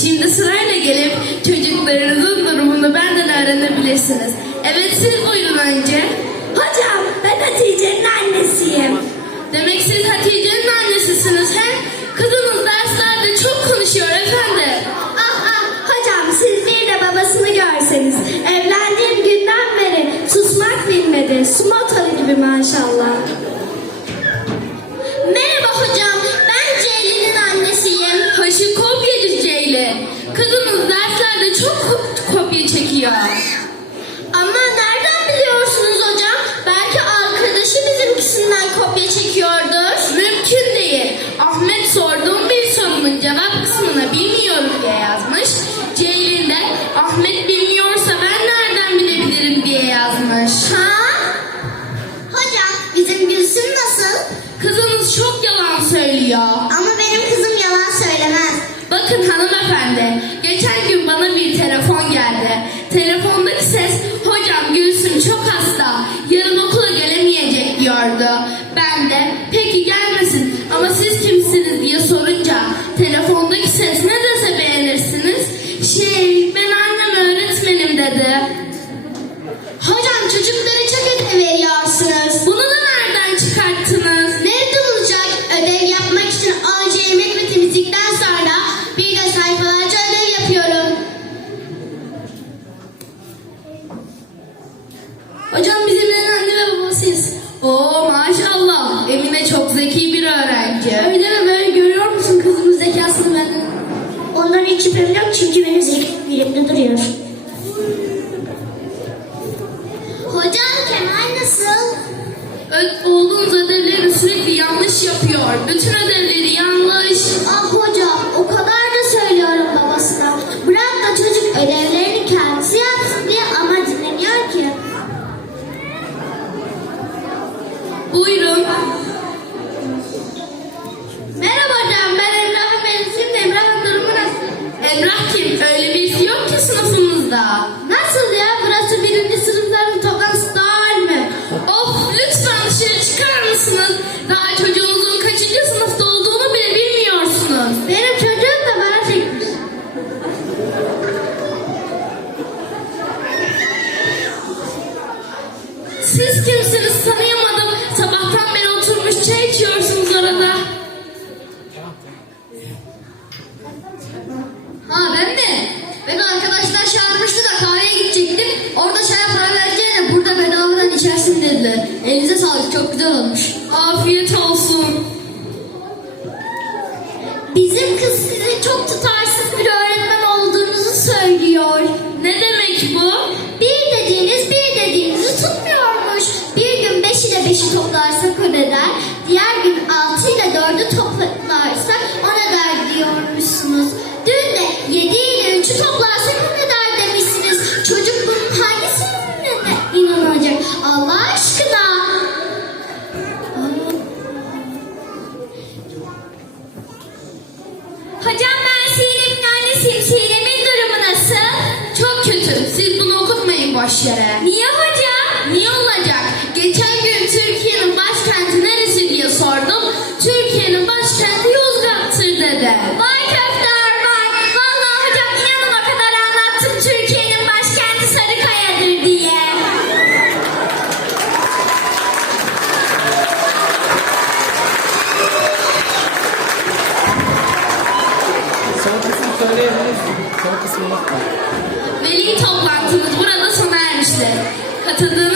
Şimdi sırayla gelip çocuklarınızın durumunu benden öğrenebilirsiniz. Evet siz buyurun önce. Hocam ben Hatice'nin annesiyim. Demek siz Hatice'nin annesisiniz he? Bilmiyorum diye yazmış. Ceylin de Ahmet bilmiyorsa ben nereden bilebilirim diye yazmış. Ha? Hocam bizim Gülsüm nasıl? Kızınız çok yalan söylüyor. Ama benim kızım yalan söylemez. Bakın hanımefendi, geçen gün bana bir telefon geldi. Telefondaki ses, hocam Gülsüm çok hasta, yarın okula gelemeyecek diyordu. Ben de, Emine çok zeki bir öğrenci. Öyle mi böyle görüyor musun kızımın zekasını benden? Ondan hiç şüphem yok çünkü benim zekam yerimde duruyor. Hocam Kemal nasıl? Ö- Oğlunuz ödevlerini sürekli yanlış yapıyor. Bütün ödevleri yanlış. 不一人。Elinize sağlık çok güzel olmuş. Afiyet olsun. Bizim kız sizin çok tutarsız bir Sinem'in durumu nasıl? Çok kötü. Siz bunu okutmayın boş yere. Niye hocam? Söyleyebilirsin. Son kısmı unutma. Veli toplantımız burada sona ermiştir. Katıldığınız.